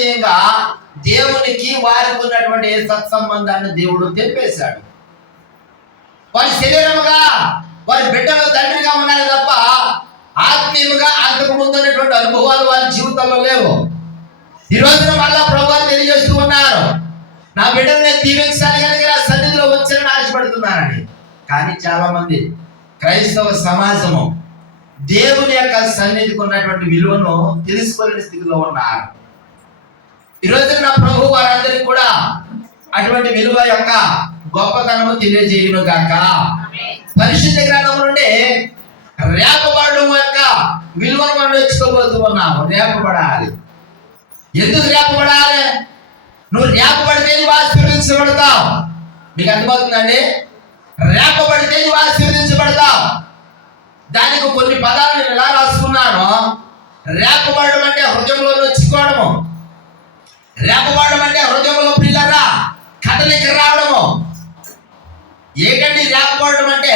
ఆత్మీయంగా దేవునికి వారికి ఉన్నటువంటి సత్సంబంధాన్ని దేవుడు తెలిపేశాడు. వారి శరీరముగా వారి బిడ్డలు తండ్రిగా ఉన్నారు తప్ప ఆత్మీయంగా అంతకు ముందు ఉన్నటువంటి అనుభవాలు వారి జీవితంలో లేవు. ఈ రోజున మళ్ళా ప్రభువు తెలియజేస్తూ ఉన్నారు, నా బిడ్డలు నేను దీవించాలి కనుక నా సన్నిధిలో వచ్చానని ఆశపడుతున్నానని. కానీ చాలా మంది క్రైస్తవ సమాజము దేవుని యొక్క సన్నిధికి ఉన్నటువంటి విలువను తెలుసుకోలేని స్థితిలో ఉన్నారు. ఈ రోజున నా ప్రభు వారందరికీ కూడా అటువంటి విలువ యొక్క గొప్పతనము తెలియజేయును గాక. పరిశుద్ధ గ్రంథం నుండి రేపబడడం యొక్క విలువను మనం నేర్చుకోబోతూ ఉన్నాము. రేపబడాలి. ఎందుకు రేపబడాలి? నువ్వు రేపబడితే నువ్వు ఆశీర్వదించబడతావు. మీకు అర్థమవుతుందండి? రేపబడితే నువ్వు ఆశీర్వదించబడతావు. దానికి కొన్ని పదాలు నేను ఎలా రాసుకున్నాను. రేపబడడం అంటే హృదయంలో నొచ్చుకోవడము, రేపబడడం అంటే హృదయంలో పిల్లరా కదలిక రావడము. ఏంటండి రేపబడడం అంటే?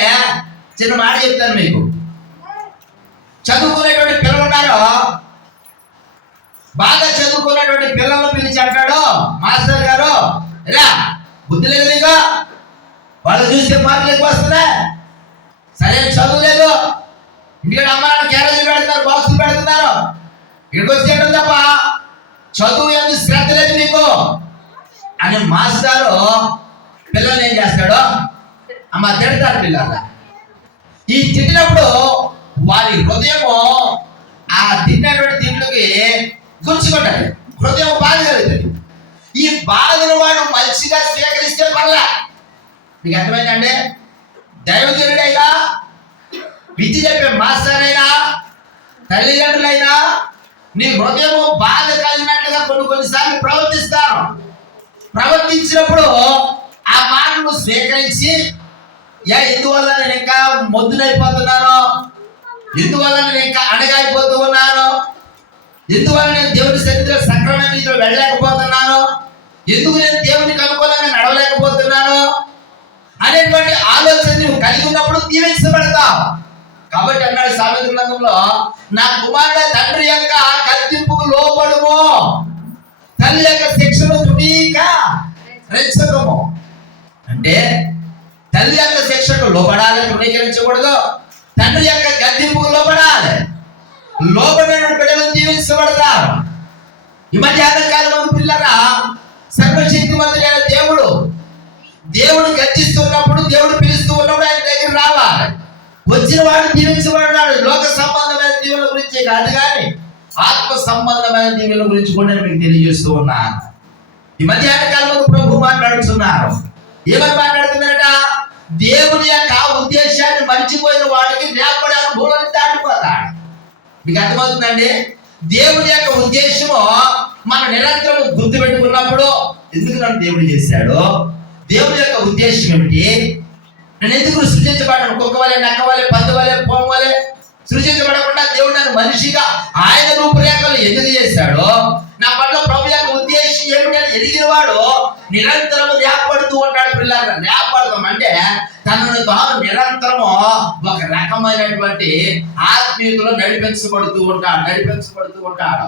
చిన్న మాట చెప్తాను మీకు. చదువుకునేటువంటి పిల్లలు ఉన్నారు, బాగా చదువుకున్నటువంటి పిల్లలను పిలిచి అంటాడు, మాస్టర్ గారు ఇలా బుద్ధి లేదు నీకు, వాళ్ళు చూస్తే మార్కులు ఎక్కువ వస్తున్నాయి, సరైన చదువు లేదు, ఇంటికి అమ్మ నాన్న క్యారేజీలు పెడుతున్నారు, బాక్సులు పెడుతున్నారు, ఇక్కడికి వచ్చేయడం తప్ప చదువు ఎందుకు శ్రద్ధ లేదు మీకు అని మాస్టారు పిల్లలు ఏం చేస్తాడు? అమ్మ తిడతారు పిల్లలు. ఈ తిట్టినప్పుడు వారి హృదయము ఆ తిన్నటువంటి తిండ్లకి గుంచుకుంటాడు, హృదయం బాధ కలుగుతుంది. ఈ బాధను వాడు మంచిగా స్వీకరిస్తే పర్లే. మీకు అర్థమైందండి? దైవజనుడైనా, విద్య చెప్పే మాస్టర్ అయినా, తల్లిదండ్రులైనా నీ హృదయము బాధ కలిగినట్లుగా కొన్నిసార్లు ప్రవర్తిస్తారు. ప్రవర్తించినప్పుడు ఆ మాటను స్వీకరించి, ఎందువల్ల నేను ఇంకా మొద్దునైపోతున్నాను, ఎందువల్ల నేను ఇంకా అణగాయిపోతూ ఉన్నాను, ఎందువల్ల నేను దేవుని సన్నిధిలో సక్రమైన రీతిలో వెళ్ళలేకపోతున్నాను, ఎందుకు నేను దేవునికి అనుకూలంగా నడవలేకపోతున్నాను అనేటువంటి ఆలోచన నువ్వు కలిగి ఉన్నప్పుడు దీవించబడతావు. కాబట్టి అన్నాడు సామెతల గ్రంథంలో, నా కుమారుడ తండ్రి యొక్క కత్తింపుకు లోబడుము, తల్లి యొక్క శిక్షను తునీగా రెచ్చకము. అంటే తల్లి యొక్క శిక్షకు లోబడాలి, తృణీకరించకూడదు. తండ్రి యొక్క గద్దింపుకు లోబడాలి. లోబడిన బిడ్డలు దీవించబడతారు. ఈ మధ్యాహ్న కాలం పిల్లరా, సర్వశక్తిమంతుడైన దేవుడు గర్జిస్తున్నప్పుడు, దేవుడు పిలుస్తూ ఉన్నప్పుడు ఆయన దగ్గర రావాలి. వచ్చిన వాడు దీవించబడ్డాడు. లోక సంబంధమైన దీవుల గురించి కాదు, కానీ ఆత్మ సంబంధమైన దీవుల గురించి కూడా నేను మీకు తెలియజేస్తూ ఉన్నాను. ఈ మధ్యాహ్న కాలంలో ప్రభు మాట్లాడుతున్నారు. ఏమని మాట్లాడుతున్నారట? దేవుని యొక్క ఉద్దేశాన్ని మర్చిపోయిన వాడికి రేపటి అనుభవాన్ని దాటిపోతాడు. మీకు అర్థమవుతుందండి? దేవుని యొక్క ఉద్దేశము మనం నిరంతరం గుర్తు పెట్టుకున్నప్పుడు, ఎందుకు నన్ను దేవుడు చేశాడు, దేవుని యొక్క ఉద్దేశం ఏమిటి, నేను ఎందుకు సృజించబడ్డాను, కుక్క వలె, నక్క వలె, పంది వలె, పోము వలె సృజించబడకుండా దేవుడు నన్ను మనిషిగా ఆయన రూపురేఖలు ఎందుకు చేశాడో, నా పట్ల ప్రభు యొక్క ఉద్దేశం ఏమిటి అని ఎదిగిన వాడు నిరంతరం రేపడుతూ ఉంటాడు. పిల్లలు రేపడతాం అంటే తనను తాను నిరంతరము ఒక రకమైనటువంటి ఆత్మీయతలో నడిపించబడుతూ ఉంటాడు.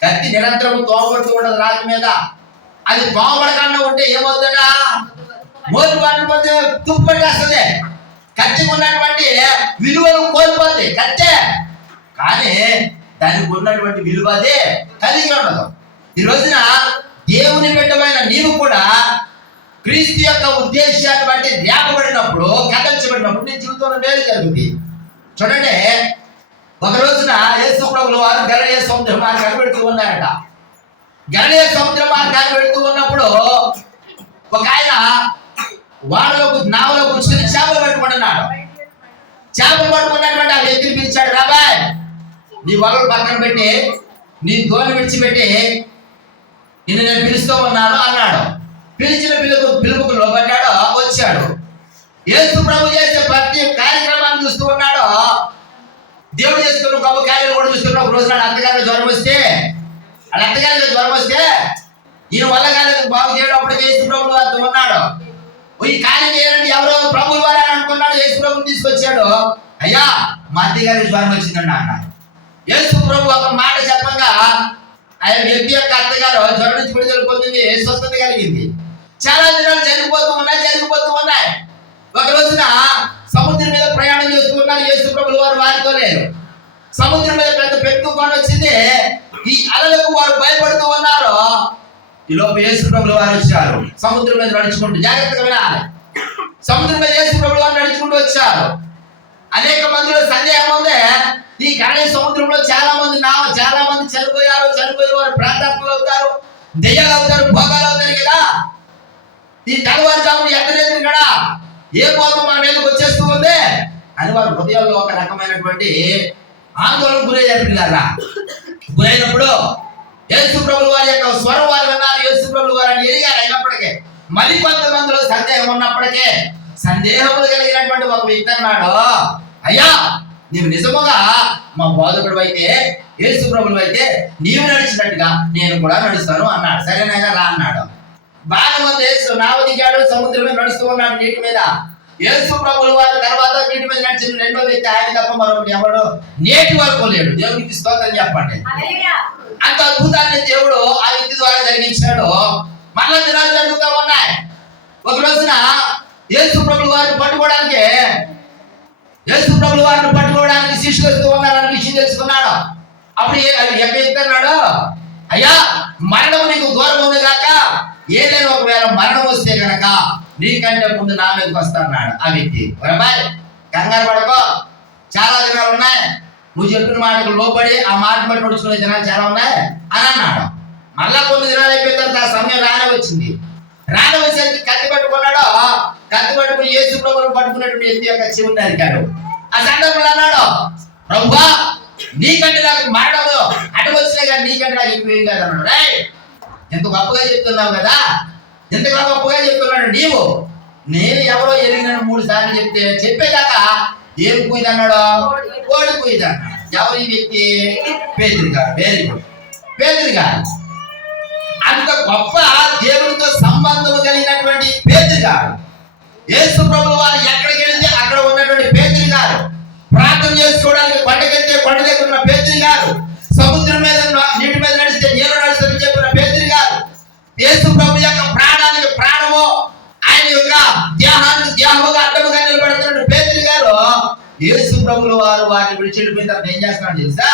కత్తి నిరంతరం తోమబడుతూ ఉండదు రాజు మీద. అది తోమబడకుండా ఉంటే ఏమవుతుందా? మోటు పడిపోతే తుప్పు పట్టేస్తుంది. కత్తికి ఉన్నటువంటి విలువలు కోల్పోతాయి కత్తే, కానీ దానికి ఉన్నటువంటి విలువ అదే కలిగి ఉండదు. ఈ రోజున దేవుని బిడ్డమైన నీవు కూడా క్రీస్తు యొక్క ఉద్దేశాన్ని బట్టి రేపబడినప్పుడు, కథించబడినప్పుడు నీ జీవితంలో మేలు జరుగుతుంది. చూడండి, ఒక రోజున యేసు ప్రభువు వారు గలిలయ సముద్రం మార్గాన్ని పెడుతూ ఉన్నారట. గలిలయ సముద్రం మార్గాన్ని పెడుతూ ఉన్నప్పుడు ఒక ఆయన నావలో కూర్చొని చేపలు పట్టుకుంటున్నాడు. చేపలు పట్టుకున్నటువంటి ఆ వ్యక్తిని పిలిచాడు, రాబాయ్ నీ వలలు పక్కన పెట్టి, నీ దోణి విడిచిపెట్టి నిన్ను నేను పిలుస్తూ ఉన్నాను అన్నాడు. పిలిచిన పిలుపుకు లోబడ్డాడు, వచ్చాడు. యేసు ప్రభు చేసే ప్రతి కార్యక్రమాన్ని చూస్తూ ఉన్నాడు. దేవుడు చేస్తున్న గొప్ప కార్యాలు కూడా చూస్తున్నాడు. ఒక రోజు నాడు అత్తగారికి జ్వరం వస్తే, వాళ్ళ అత్తగారికి జ్వరం వస్తే ఈయన వల్ల కాలేదు బాగు చేయడం. అప్పటికే యేసు ప్రభు అంత ఉన్నాడు. ఈ కార్యం చేయాలంటే ఎవరో ప్రభువు వారు అని అనుకున్నాడు. యేసు ప్రభుని తీసుకొచ్చాడు. అయ్యా మా అత్తగారికి జ్వరం వచ్చిందండి అన్నాడు. యేసు ప్రభు ఒక మాట చెప్పగా ఆయన వ్యక్తి యొక్క అత్తగారు జ్వరం నుంచి విడుదల పొందింది, స్వస్థత కలిగింది. చాలా దినాలు జరిగిపోతూ ఉన్నాయి. ఒక రోజున సముద్రం మీద ప్రయాణం చేస్తూ ఉన్నారు. యేసు ప్రభువు వారు వారితో లేరు. సముద్రం మీద పెద్ద పెట్టుకొని వచ్చింది. ఈ అలలకు వారు భయపడుతూ ఉన్నారు. ఈ లోపు యేసు ప్రభువు వారు వచ్చారు. సముద్రం మీద నడుచుకుంటూ, జాగ్రత్తగా వినాలి, సముద్రం మీద యేసు ప్రభువు వారు నడుచుకుంటూ వచ్చారు. అనేక మందిలో సందేహం ఉంది. ఈ గాలి సముద్రంలో చాలా మంది చనిపోయిన వారు ప్రాంతాత్మలు అవుతారు, దెయ్యాలు అవుతారు, భోగాలు అవుతారు కదా. ఈ తెల్లవారుజామున ఎక్కలేదు కదా, ఏ భోగం మన మీదకి వచ్చేస్తూ ఉంది అని వారి హృదయాల్లో ఒక రకమైనటువంటి ఆందోళన గురైనప్పుడు యేసు ప్రభువు వారి యొక్క స్వరం వారు విన్నారు. యేసు ప్రభువు వారిని ఎరిగారు. అయినప్పటికీ మరి కొంతమందిలో సందేహం ఉన్నప్పటికీ సందేహములు కలిగినటువంటి ఒక వ్యక్తి అన్నాడు, అయ్యా నీవు నిజముగా మా బోధకుడు అయితే, యేసు ప్రభువు అయితే నీవు నడిచినట్టుగా నేను కూడా నడుస్తాను అన్నాడు. సరేనైనా రా అన్నాడు. బాగా మంది నావ దిగాడు, సముద్రం మీద నడుస్తూ ఉన్నాడు నీటి మీద. యేసు ప్రభువు వారి తర్వాత నీటి మీద నడిచిన రెండో వ్యక్తి ఆయన తప్ప మరొకటి ఎవడు నేటి వరకు లేడు. దేవునికి స్తోత్రం చెప్పండి. అంత అద్భుతాన్ని దేవుడు ఆ వ్యక్తి ద్వారా జరిగించాడు. మళ్ళా దినాలు జరుగుతూ ఉన్నాయి. ఒక రోజున యేసు ప్రభువు వారిని పట్టుకోవడానికి శిష్యులు వస్తూ ఉన్నారని విషయం తెలుసుకున్నాడు. అప్పుడు ఎక్కడున్నాడు, అయ్యా మరణం నీకు దూరం ఉంది కాక, ఏదైనా ఒకవేళ మరణం వస్తే గనక నీకంటే ముందు నా మీదకి వస్తాడు ఆ వ్యక్తి. బాయ్ కంగారు పడుకో, చాలా దినాలు ఉన్నాయి, నువ్వు చెప్పిన మాటకు లోపడి ఆ మాట బట్టి నడుచుకునే దినాలు చాలా ఉన్నాయి అని అన్నాడు. మళ్ళా కొన్ని దినాలు అయిపోయిన తర్వాత ఆ సమయం రానే వచ్చేసరికి కత్తి పట్టుకున్నాడు. కత్తి పట్టుకుని యేసు ప్రభువును పట్టుకున్నటువంటి వ్యక్తి యొక్క చెవులు నరికాడు. ఆ సందర్భంలో అన్నాడు, ప్రభువా నీకంటే నాకు మరణము అటు వచ్చినా కానీ నీకంటే నాకు ఎక్కువ ఏం కాదు అన్నాడు. రే ఎంత గొప్పగా చెప్తున్నావు కదా, ఎంతగా గొప్పగా చెప్తున్నాడు నీవు. నేను ఎవరో ఎరిగినాను 3 సార్లు చెప్పేదాకా ఏం పోయిందన్నాడు, కోడి పోయిందన్నాడు. ఎవరు ఈ వ్యక్తి? పేతురు గారు. వెరీ గుడ్, పేతురు గారు. అంత గొప్ప దేవుడితో సంబంధం కలిగినటువంటి పేతురు గారు. యేసు ప్రభువు వారు ఎక్కడికి వెళ్తే అక్కడ ఉన్నటువంటి పేతురు గారు, ప్రార్థన చేసుకోవడానికి కొండకెళ్తే కొండ దగ్గర ఉన్న పేతురు గారు, సముద్రం మీద నీటి మీద నడిస్తే నేను నడుస్తానని చెప్పిన పేతురు గారు, యేసు ప్రభు యొక్క ప్రాణానికి ప్రాణము, ఆయన యొక్క దేహానికి దేహముగా అడ్డముగా నిలబడుతున్న పేతురు గారు, యేసు ప్రభువు వారు వారిని విడిచిపెట్టిన తర్వాత ఏం చేస్తున్నాడు తెలుసా?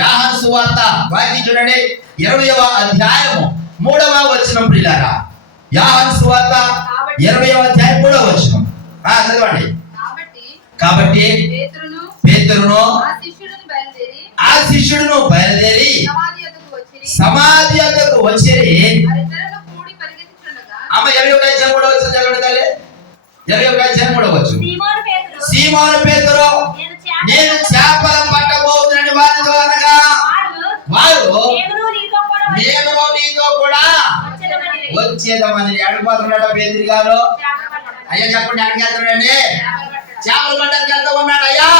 యోహాను సువార్త వాక్యం చూడండి, 20వ అధ్యాయము 3వ వచనం. ప్రియులారా, యోహాను సువార్త 20వ అధ్యాయం 3వ వచనం చదవండి. కాబట్టి పేతురును ఆ శిష్యుడును బయలుదేరి సమాధి యొద్దకు వచ్చి, అమ్మ 21వ అధ్యాయం 3వ వచనం చదవండి తల్లి. 21వ అధ్యాయం 3వ వచనం. సీమోను పేతురు నేను చేపలు పట్టబోతున్నాను వారితో అనగా, వారు నేను నీతో కూడా వచ్చేదమని. అడిగిపోతున్నాడు పేతురు గారు. అయ్యా చెప్పండి, అడిగి వెళ్తున్నాడండి, చేపలు పట్టడానికి వెళ్తూ ఉన్నాడు. అయ్యా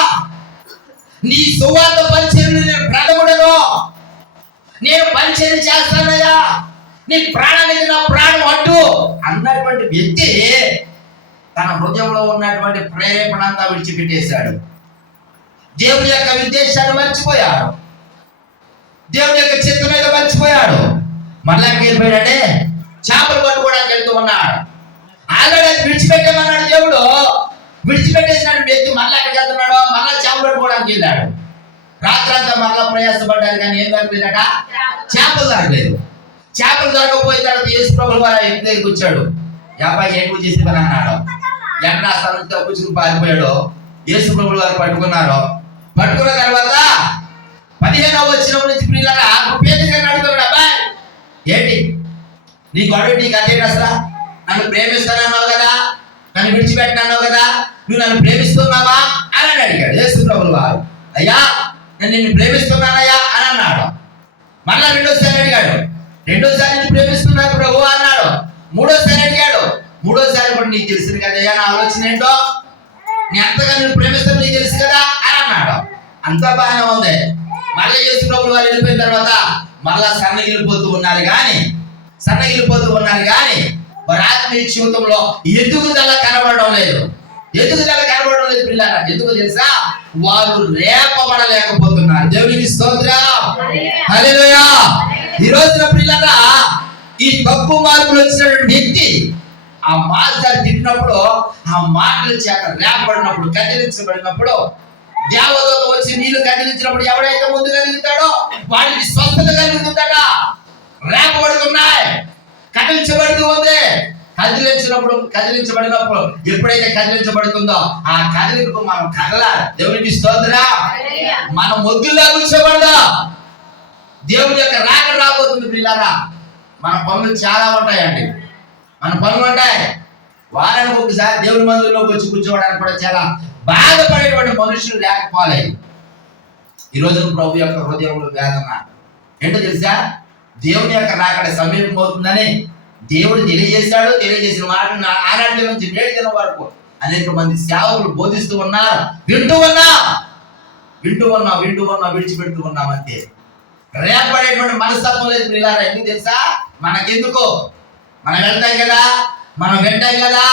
నీ సువార్త పరిచర్యను నేను ప్రథముడను, నేను పరిచర్య చేస్తానయ్యా, నీ ప్రాణానికి నా ప్రాణం అడ్డు అన్నటువంటి వ్యక్తి తన హృదయంలో ఉన్నటువంటి ప్రేరేపణ అంతా విడిచిపెట్టేశాడు. దేవుడి యొక్క ఉద్దేశాన్ని మర్చిపోయాడు, దేవుడి యొక్క చిత్తం మీద మర్చిపోయాడు. మళ్ళా వెళ్ళిపోయాడే చేపలు పట్టుకోవడానికి వెళ్తూ ఉన్నాడు. ఆల్రెడీ విడిచిపెట్టేమన్నాడు దేవుడు. విడిచిపెట్టేసినట్టు వ్యక్తి మళ్ళీ ఎక్కడికి వెళ్తున్నాడు, మళ్ళా చేపలు పట్టుకోవడానికి వెళ్ళాడు. రాత్రంతా మళ్ళా ప్రయాసపడ్డాడు కానీ ఏం దొరకలేదట, చేపలు దొరకలేదు. చేపలు దొరకపోయిన తర్వాత యేసు ప్రభువు వారు ఇంటి దగ్గరికి వచ్చాడు. యాభై ఏడు చేసి పని అన్నాడు. ఎక్కడ స్థలంతో కూర్చుని పారిపోయాడు. యేసు ప్రభువు వారు పట్టుకున్నారు. పట్టుకున్న తర్వాత 15వ వచనం నుంచి పిల్లరా పేతురు గారిని అడుగుతున్నాడు, అబ్బాయి ఏంటి నీ గొడవ, నీకు అదేంటి అసలు? నన్ను ప్రేమిస్తానన్నావు కదా, నన్ను విడిచిపెట్టినావు కదా, నువ్వు నన్ను ప్రేమిస్తున్నావా అని అడిగాడు యేసు ప్రభువు వారు. అయ్యా నేను నిన్ను ప్రేమిస్తున్నానయ్యా అని అన్నాడు. మళ్ళా రెండోసారి అడిగాడు. రెండోసారి నిన్ను ప్రేమిస్తున్నాను ప్రభు అన్నాడు. మూడోసారి అడిగాడు. మూడోసారి కూడా నీకు తెలుసు కదయ్యా నా ఆలోచన ఏంటో, నీ అంతగా నేను ప్రేమిస్తాను నీకు తెలుసు కదా అని అన్నాడు. అంతా బాగానే ఉంది. మళ్ళీ యేసు ప్రభువు వారు వెళ్ళిపోయిన తర్వాత మళ్ళా సన్నగిలిపోతూ ఉన్నారు కానీ వారి ఆత్మీయ జీవితంలో ఎదుగుదల కనబడడం లేదు. పిల్లరా, ఎందుకు తెలుసా? వారు రేపబడలేకపోతున్నారు. దేవునికి స్తోత్రం. హల్లెలూయా. ఈ రోజున పిల్లల ఈ తక్కువ మార్కులు వచ్చినటువంటి వ్యక్తి ఆ మాస్టర్ తిట్టినప్పుడు, ఆ మాటల చేత రేపబడినప్పుడు, కదిలించబడినప్పుడు, దేవదూత వచ్చి నీళ్లు కదిలించినప్పుడు ఎవడైతే ముందు కదులుతాడో వాడికి స్వస్థత కలుగుతుందట. రేపబడుతున్నాయి, కదిలించబడుతూ ఉంది. కదిలించబడినప్పుడు ఎప్పుడైతే కదిలించబడుతుందో ఆ కదిలింపు మనం కదలాలి. దేవునికి స్తోత్రం. మన మొద్దుల్లో కూర్చోబడదా. దేవుని యొక్క రాక రాబోతుంది పిల్లరా. మన పనులు చాలా ఉంటాయండి. మన పనులు ఉంటాయి. వారానికి ఒకసారి దేవుని మందిరంలోకి వచ్చి కూర్చోవడానికి కూడా చాలా బాధపడేటువంటి మనుషులు లేకపోలేదు. ఈ రోజు ప్రభు యొక్క హృదయంలో వేదన ఏంటో తెలుసా? దేవుని యొక్క రాకడ సమీపం అవుతుందని దేవుడు తెలియజేశాడు. తెలియజేసిన మాటను ఆనాటి నుంచి నేటి దినం వరకు అనేక మంది సేవకులు బోధిస్తూ ఉన్నారు. వింటూ ఉన్నా విడిచిపెడుతూ ఉన్నాం అంతే. రేపడేటువంటి మనస్తత్వం లేదు పిల్లారా. ఎందుకు తెలుసా? మనకెందుకు? మనం వెళ్తాం కదా.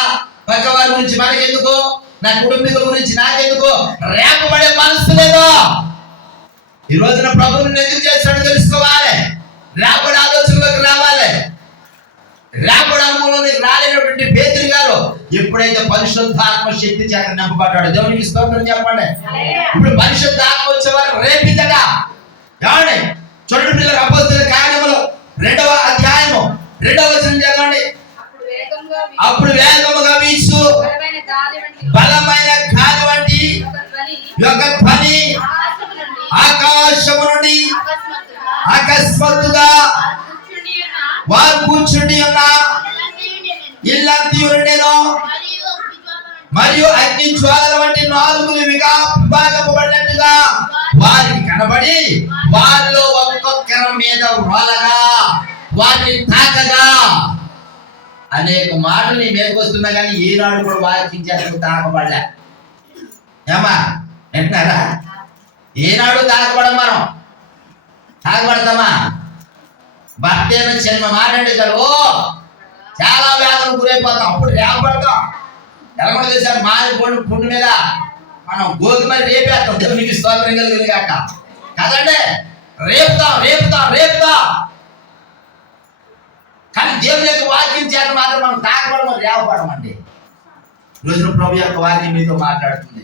పక్క వారి గురించి మనకెందుకు? నా కుటుంబీకుల గురించి నాకెందుకు? రేపబడే మనసు లేదు. ఈ రోజున ప్రభువుని ఎందుకు చేస్తాడో తెలుసుకోవాలి. రేపటి ఆలోచనలోకి రావాలి. రేపటి అనుభవంలోకి రాలేనటువంటి పేతురు గారు ఎప్పుడైతే పరిశుద్ధాత్మ శక్తి చేత నింపబడ్డాడు. దేవునికి స్తోత్రం చెప్పండి. ఇప్పుడు పరిశుద్ధాత్మ వచ్చేవారు రేపిద్దట. ఏమండి చూడండి పిల్లలు, అపోస్తలుల కార్యములు 2వ అధ్యాయము 2వ వచనం చదవండి. అప్పుడు వేగముగా వీచు బలమైన గాలి వంటి ఒక ధ్వని ఆకాశము నుండి అకస్మాత్తుగా వారు కూర్చుండి ఉన్న ఇల్లంతయు నిండెను. మరియు అగ్ని జ్వాలల వంటి నాలుగులు విభాగపడినట్టుగా వారికి కనబడి వారిలో ఒక్కొక్కరి మీద రోలగా వారిని తాకగా. అనేక మాటలు నీ మీదకి వస్తున్నా కానీ ఈనాడు కూడా వాక్యం చేస్తూ తాకబడలే. ఏమా వింటున్నారా? ఏనాడు తాకబడం. మనం తాకబడతామా? భర్త ఏమైనా చిన్న మాట అంటే చాలు చాలా వేదన గురైపోతాం. అప్పుడు రేపడతాం. ఎలా చేశారు? మాది పుండు మీద మనం గోధుమ రేపేస్తాం. దేవునికి స్తోత్రం కలిగింది కాక కదండి. రేపుతాం. కానీ దేవుని యొక్క వాక్యం చేత మాత్రం మనం తాకబడము, రేపడమండి. రోజున ప్రభు యొక్క వాక్యం మీతో మాట్లాడుతుంది.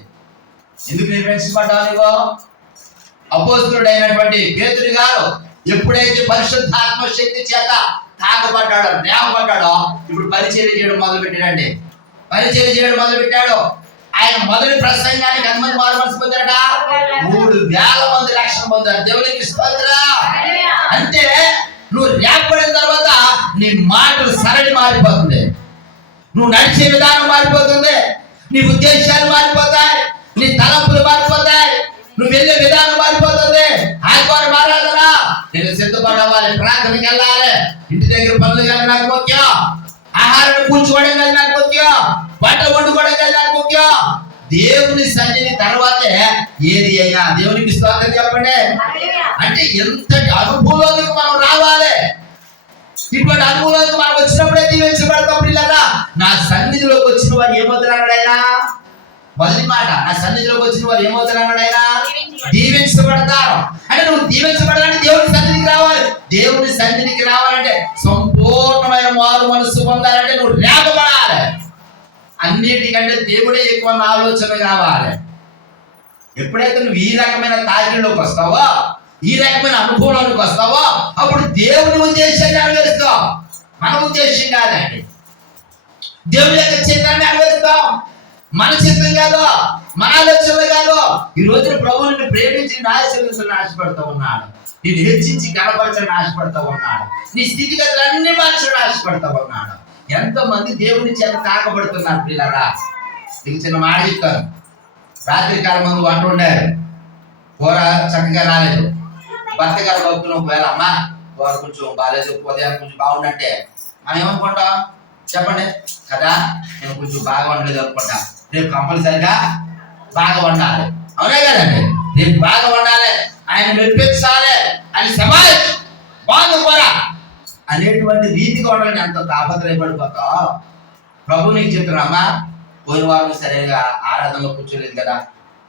ఎందుకు నేను పెంచబడ్డావు? నీవు అపోస్తలుడైనటువంటి పేతురు గారు ఎప్పుడైతే పరిశుద్ధాత్మ శక్తి చేత తాకబడ్డాడో, రేపబడ్డాడో, ఇప్పుడు పరిచర్య చేయడం మొదలుపెట్టాడండి. ఆయన మొదటి ప్రసంగానికి ఎంతమంది మారు పొందారట? 3,000 మంది రక్షణ పొందారు. దేవునికి స్తోత్రం. అంటే నువ్వు రేపబడిన తర్వాత నీ మాటలు సరళి మారిపోతుంది. నువ్వు నడిచే విధానం మారిపోతుంది. నీ ఉద్దేశాలు మారిపోతాయి. నీ తలంపులు మారిపోతాయి. నువ్వు వెళ్ళే విధానం మారిపోతుంది. ఆదివారం ఆరాధన నేను సిద్ధపడవాలి, ప్రార్థనకి వెళ్ళాలి, ఇంటి దగ్గర పనులు కానీ నాకు ముఖ్యం, ఆహారం కూర్చోవడం కానీ నాకు ముఖ్యం, వంట వండుకోవడం కానీ నాకు ముఖ్యం. దేవుని సన్నిధి తర్వాతే ఏది అయినా. దేవునికి స్తోత్రం చెప్పండి. అంటే ఎంతటి అనుభవంలోకి మనం రావాలి. ఇటువంటి అనుభవంలోకి మనం వచ్చినప్పుడే దీవించబడతాం పిల్లరా. నా సన్నిధిలోకి వచ్చిన వారు ఏమవుతారు? ఆయన మొదటి మాట, నా సన్నిధిలోకి వచ్చిన వారు ఏమవుతారు? ఆయన దీవించబడతారు. అంటే నువ్వు దీవించబడాలంటే దేవుని సన్నిధికి రావాలి. దేవుని సన్నిధికి రావాలంటే సంపూర్ణమైన మారు మనసు పొందాలంటే నువ్వు రేపబడాలి. అన్నిటికంటే దేవుడే ఎక్కువ ఆలోచన కావాలి. ఎప్పుడైతే నువ్వు ఈ రకమైన తాకిడిలోకి వస్తావో, ఈ రకమైన అనుభవంలోకి వస్తావో, అప్పుడు దేవుని ఉద్దేశాన్ని నెరవేరుస్తావు. మన ఉద్దేశం కాదండి, దేవుని యొక్క చిత్తాన్ని నెరవేరుస్తాం. మన చిత్తం కాదు, మన ఆలోచనలు కాదు. ఈ రోజున ప్రభువుని ప్రేమించి ఆశీర్వదించాలని ఆశపడుతూ ఉన్నాడు. నేను హెచ్చించి కనపరచాలని ఆశపడుతూ ఉన్నాడు. నీ స్థితిగతులన్నీ మార్చాలని ఆశపడుతూ ఉన్నాడు. ఎంతో మంది దేవుని చేత తాకబడుతున్నారు పిల్లరా. నీకు చిన్న మాట చెప్తాను. రాత్రి కాలం ముందు వంట ఉండారు, కూర చక్కగా రాలేదు. భర్త గారు భక్తులు ఒకవేళ అమ్మా కూర కొంచెం బాగాలేదు, ఉదయం కొంచెం బాగుండంటే మనం ఏమనుకుంటాం చెప్పండి కదా? నేను కొంచెం బాగా వండలేదు అనుకుంటా. రేపు కంపల్సరిగా బాగా వండాలి. అవునే కదండి? రేపు బాగా వండాలి, ఆయన మెప్పించాలి, ఆయన సమాజ్ బాగు కూర అనేటువంటి రీతిగా ఉండాలని ఎంతో తాపత్రయపడిపోతావు. ప్రభు నీకు చెప్తున్నామా, పోయిన వారం సరిగా ఆరాధనలో కూర్చోలేదు కదా,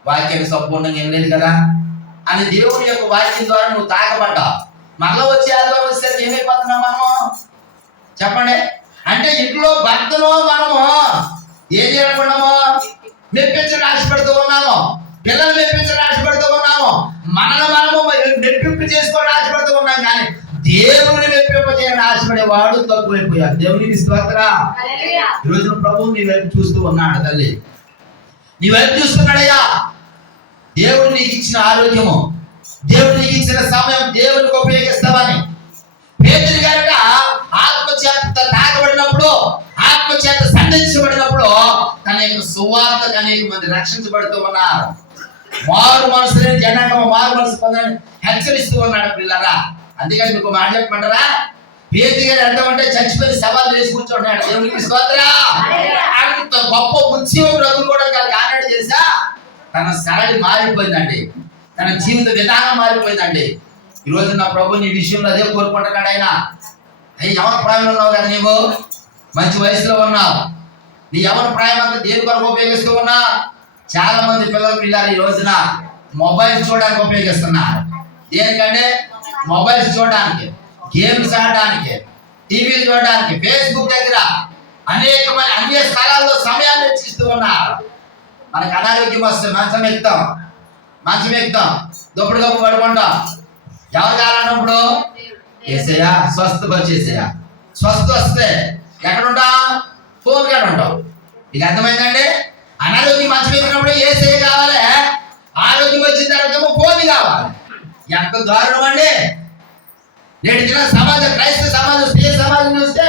వాక్యాన్ని సంపూర్ణంగా ఏం లేదు కదా అని దేవుని యొక్క వాక్యం ద్వారా నువ్వు తాకబడ్డావు. మరలా వచ్చి ఆదివారం వస్తే ఏమైపోతున్నాం మనము చెప్పండి. అంటే ఇంట్లో భర్తలో మనము ఏం చేయాలనుకున్నాము? మెప్పించని ఆశపడుతూ ఉన్నాము. పిల్లలు మెప్పించని ఆశపడుతూ ఉన్నాము. మనము మెప్పింపు చేసుకోవడం ఆశపడుతూ ఉన్నాం. కానీ దేవుని మెప్పింపజేయని ఆశపడేవాడు తక్కువైపోయాడు. దేవునికి స్తోత్రం. ఈ రోజున ప్రభువు నీ వైపు చూస్తూ ఉన్నాడు. తల్లి నీ వైపు చూస్తున్నాడయ్యా. దేవుడు నీకు ఇచ్చిన ఆరోగ్యము, దేవుడు నీకు ఇచ్చిన సమయం దేవునికి ఉపయోగిస్తామని పేతురు గారట ఆత్మచేత తాకబడినప్పుడు, ఆత్మచేత సంధించబడినప్పుడు తన యొక్క సువార్తకు అనేక మంది రక్షించబడుతూ ఉన్నారు. మారు మనసుని జనాంగం మారు మనసు పొందని హెచ్చరిస్తూ ఉన్నాడు పిల్లరా. అందుకని మీకు మాట చెప్పమంటారా? పేతురు గారు ఎంతమంటే చచ్చిపోయి సవాళ్ళు వేసి కూర్చుంటున్నాడు. దేవునికి స్తోత్రం. అంత గొప్ప ఉత్సవ బ్రతుకు కూడా కానాడు తెలుసా? తన సరళి మారిపోయిందండి, తన జీవిత విధానం మారిపోయిందండి. ఈ రోజు నా ప్రభు నీ విషయంలో అదే కోరుకుంటున్నాడు. ఆయన యవన ప్రాయంలో ఉన్నావు కదా, నీవు మంచి వయసులో ఉన్నావు. నీ యవన ప్రాయం అంతా దేని కొరకు ఉపయోగిస్తూ ఉన్నా? చాలా మంది పిల్లలు ఈ రోజున మొబైల్స్ చూడడానికి ఉపయోగిస్తున్నారు. దేనికంటే మొబైల్స్ చూడడానికి, గేమ్స్ ఆడడానికి, టీవీలు చూడడానికి, ఫేస్బుక్ దగ్గర అనేకమైన అన్ని స్థలాల్లో సమయాన్ని వెచ్చిస్తూ ఉన్నారు. మనకు అనారోగ్యం వస్తే మంచం ఎక్కుతాం, దుప్పుడు గొప్ప పడుకుంటాం. ఎవరు కాలన్నప్పుడు ఏసయ్యా స్వస్థకు వచ్చేసయ్యా. స్వస్థ వస్తే ఎక్కడుంటాం? ఫోన్ కాడ ఉంటాం. ఇది అర్థమైందండి? అనారోగ్యం మంచం ఎక్కినప్పుడు ఏసయ్య కావాలి, ఆరోగ్యం వచ్చిన తర్వాత ఫోన్ కావాలి. ఎంత దారుణం అండి! నేటి దిన సమాజం, క్రైస్తవ సమాజం, స్త్రీ సమాజం చూస్తే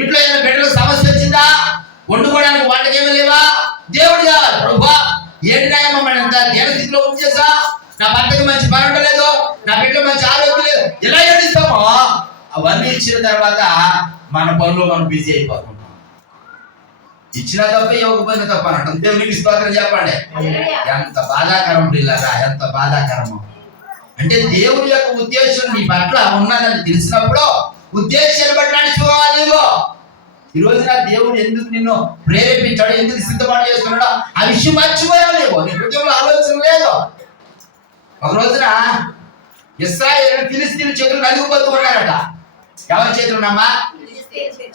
ఇంట్లో ఏమైనా బిడ్డలకు సమస్య వచ్చిందా? వండుకోవడానికి వంటకేమీ లేవా? దేవుడు కావాలి. ప్రభువా ఏంటి మమ్మల్ని ఎంత దేవ స్థితిలో ఉంచేసా? నా భర్తకి మంచి పని ఉండలేదు, నా బిడ్డకు మంచి ఆరోగ్యం లేదు, ఎలా ఏడుస్తామో అవన్నీ ఇచ్చిన తర్వాత మన పనులు మనం బిజీ అయిపోతున్నాం. ఇచ్చినా తప్ప ఇవ్వకపోయినా తప్ప అంటాం. దేవునికి స్తోత్రం చెప్పండి. ఎంత బాధాకరం పిల్లరా, ఎంత బాధాకరము. అంటే దేవుని యొక్క ఉద్దేశం నీ పట్ల ఉన్నదని తెలిసినప్పుడు ఉద్దేశాన్ని బట్టి నడుచుకోవాలి. నువ్వు ఈ రోజున దేవుడు ఎందుకు నిన్ను ప్రేరేపించాడు, ఎందుకు సిద్ధపాటు చేస్తున్నాడో ఆ విషయం మర్చిపోయావు. నీ హృదయంలో ఆలోచన లేదు. ఒక రోజున ఇశ్రాయేలు ఫిలిస్తీన్ల చేతులు నలిగిపోతూ ఉన్నారట. ఎవరి చేతులున్నామా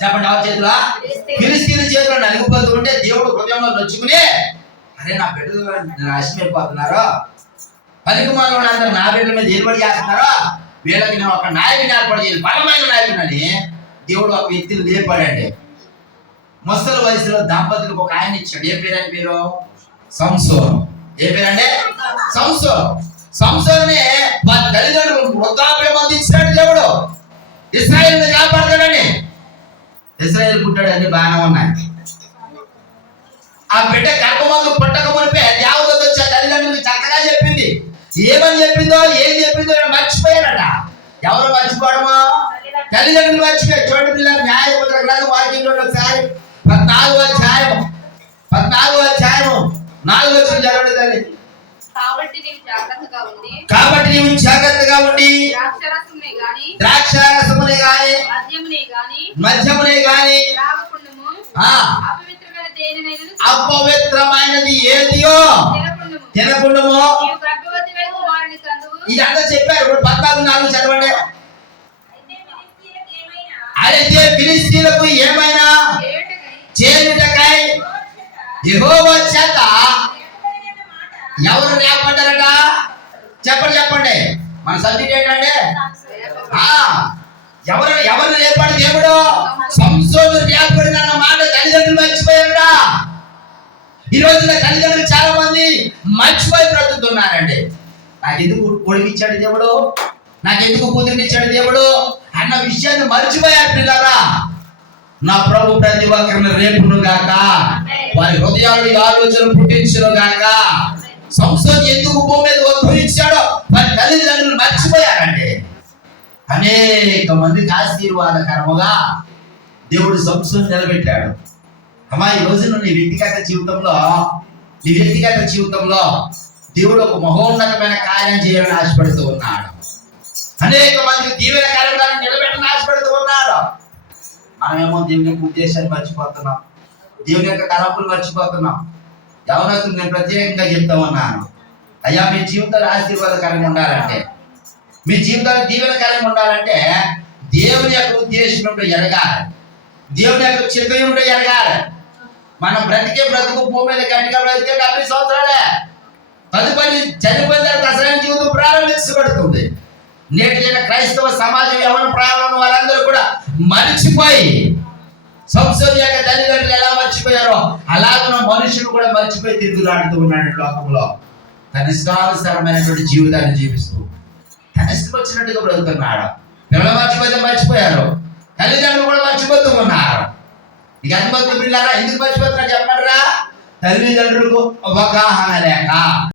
చెప్పండి? ఎవరి చేతుల? ఫిలిస్తీన్ల చేతులు నలిగిపోతూ ఉంటే దేవుడు హృదయంలో నొచ్చుకుని, అరే నా బిడ్డలు నాశనమైపోతున్నారో, పనికిమాలిన వాళ్ళందరూ నా బిడ్డల మీద ఏర్పాటు చేస్తున్నారో, వీళ్ళకి నేను ఒక నాయకుని ఏర్పాటు చేయాలి, బలమైన నాయకుడని దేవుడు ఒక వ్యక్తిని లేపాడండి. ముసలి వయసులో దంపతులకు ఒక ఆయన ఇచ్చాడు. ఏ పేరు? పేరు సంసోను. ఏ పేరండి? సంసోను. సంసోనే తల్లిదండ్రులు వృద్ధాప్యం అందించాడు దేవుడు. ఇశ్రాయేల్ కాపాడతాడని. ఇశ్రాయేల్ పుట్టాడు, అన్ని బాగానే ఉన్నాయి. ఆ బిడ్డ గర్భమందు పుట్టక మునిపే దేవదూత వచ్చి తల్లిదండ్రులకు చక్కగా చెప్పింది. ఏమని చెప్పిందో, ఏం చెప్పిందో మర్చిపోయాడట. ఎవరు మర్చిపోవడమో? తల్లిదండ్రులు మర్చిపోయారు. చూడండి పిల్లలు, న్యాయపత్ర గ్రంథం వాక్యంలో ఒకసారి 14వ అధ్యాయము 4వ వచనం చదవండి తల్లి. కాబట్టి నీవు జాగ్రత్తగా ఉండి ద్రాక్షారసమునే గాని మద్యమునే గాని అపవిత్రమైనది ఏదియో తినకుండము. ఇదంతా చెప్పారు. 14:4 చదవండి. అయితే ఫిలిస్తీయులకు ఏమైనా చేయుటకై యెహోవా చేత ఎవరు రేపడ్డారట? చెప్పండి. మన సబ్జెక్ట్ ఏంటంటే ఎవరు రేపడి? దేవుడు. సంసోను రేపడిన మాట తల్లిదండ్రులు మర్చిపోయారట. ఈ రోజున తల్లిదండ్రులు చాలా మంది మర్చిపోయి బ్రతుకుతున్నారండి. నాకెందుకు కొడుకిచ్చాడు దేవుడు, నాకెందుకు కూతురినిచ్చాడు దేవుడు అన్న విషయాన్ని మర్చిపోయారు పిల్లరా. నా ప్రభు ప్రతి ఒక్కరిని రేపును గాక, వారి హృదయాలు ఆలోచన పుట్టించును గాక. సంసోను ఎందుకు భూమి మీద ఉద్భవించాడో వారి తల్లిదండ్రులు మర్చిపోయారండి. అనేక మందికి ఆశీర్వాదకరముగా దేవుడు సంసోను నిలబెట్టాడు. అమ్మా, ఈ రోజున నీ వ్యక్తిగత జీవితంలో దేవుడు ఒక మహోన్నతమైన కార్యం చేయాలని ఆశపడుతూ ఉన్నాడు. అనేక మంది దీవెన కార్యక్రమాన్ని నిలబెట్టని ఆశపడుతూ ఉన్నాడు. మనమేమో దేవుని యొక్క ఉద్దేశాన్ని మర్చిపోతున్నాం, దేవుని యొక్క తలంపులు మర్చిపోతున్నాం. యవనస్తులు నేను ప్రత్యేకంగా చెప్తా ఉన్నాను, అయ్యా మీ జీవితాలు ఆశీర్వాదకరంగా ఉండాలంటే, మీ జీవితాలు దీవెనకరంగా ఉండాలంటే దేవుని యొక్క ఉద్దేశం ఏంటో ఎరగాలి, దేవుని యొక్క చిత్తం ఏంటో ఎరగాలి. మనం బ్రతికే బ్రతుకు భూమి మీద గట్టిగా బ్రతికే 70 సంవత్సరాలే. తదుపరి చనిపోయిన తర్వాత అసలైన జీవితం ప్రారంభించబడుతుంది. నేటి క్రైస్తవ సమాజం ఎవరి ప్రారంభం వారందరూ కూడా మరిచిపోయి సంసోని యొక్క తల్లిదండ్రులు ఎలా మర్చిపోయారో అలాగే మనుషులు కూడా మర్చిపోయి తిరుగులాడుతూ ఉన్నాడు లోకంలో. తన ఇష్టానుసారమైనటువంటి జీవితాన్ని జీవిస్తూ తన ఇష్టం వచ్చినట్టుగా బ్రతుకుతున్నాడు. పిల్లలు మర్చిపోతే మర్చిపోయారు, తల్లిదండ్రులు కూడా మర్చిపోతూ ఉన్నారు. ఇక అనుమతి పిల్లరా ఎందుకు మర్చిపోతున్నా చెప్పండిరా? తల్లిదండ్రులకు అవగాహన లేక.